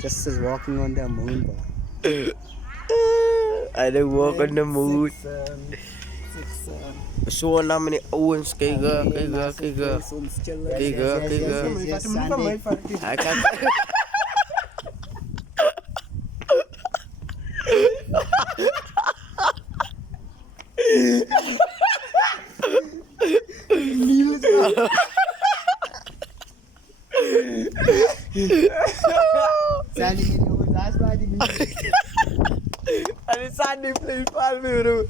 Just as walking on the moon, bro. I don't walk on the moon. 6, 7. So na many owens kaya. Soms chillen. Kaya. Yes, Sunday. I can't. Sunday, that's why the And Sunday play for me, bro.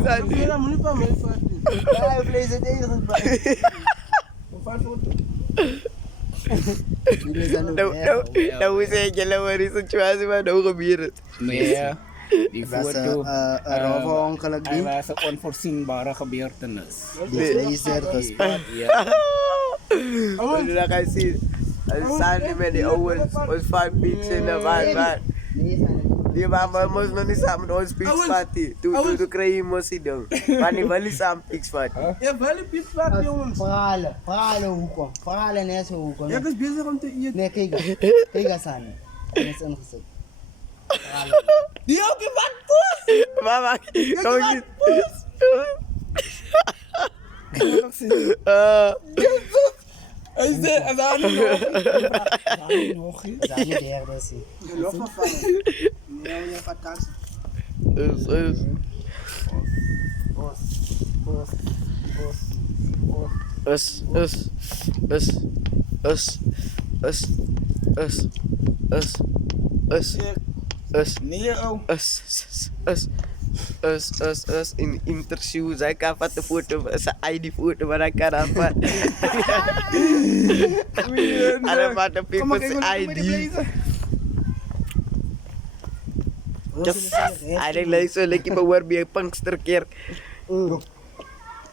guy plays it even, bro. Nou say jala wari sa chwasi ba daw kabir. Nee, die Was foto. een ongeluk Hij die. was een onvoorzienbare gebeurtenis. Die laser gespat. Ja. Ano na kasi ang Sunday man the owens was 5 beats in the van. Di ba mas no ni sam no speech party. Tu kry mo si dong. Pani bali sam speech party. Ja, wel een beetje wat, jongens. Verhalen hoekom. Verhalen net zo hoekom. Ja, ik was bezig om te eten. Nee, kijk eens aan. Dat is ingezet. Die ook in wat poes! Mama, kom hier. Hij zei, en daar nog. Dat is niet erg, dat is niet. De lof van vallen. Nee, je gaat kansen. Nee, oh. In interview saya dapat foto sa ID foto mereka dapat ada pada people's ID just ada lagi so lagi power biar pangster care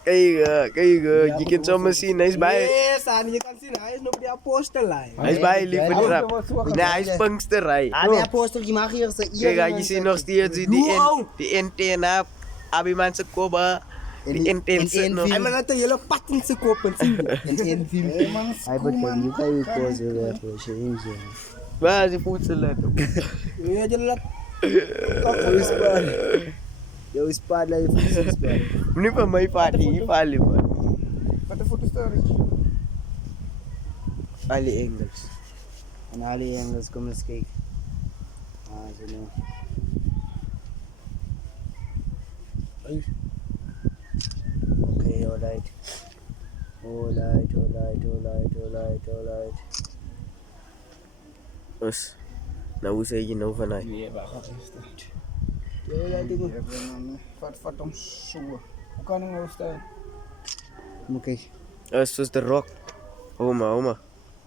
kaya jikin sama si nice bye Yes, aan je kan zien, hij is nog die apostelijn. nice bye lieve trap nice pangster rai Abi apostel die mag hier zijn. kaya gisi nog steeds die antena abi man sa koba die intense no Hij mag het hele patten ze kopen, zie je. En film. Hij wordt geen nieuw kan je kozen weer voor je. ba si putselan Ja, je laat. Yo spad lah you spad. ni pa may party pali ba Wat een fotostory. Ali Engels En Ali Engels kom eens kijken. Zo nou. Okay, alright. Us nausay ginaw ka na Nee, wacht even. Ja, dingen. Wat om zo. Hoe kan ik nou staan? Moet kijken. us was the rock oma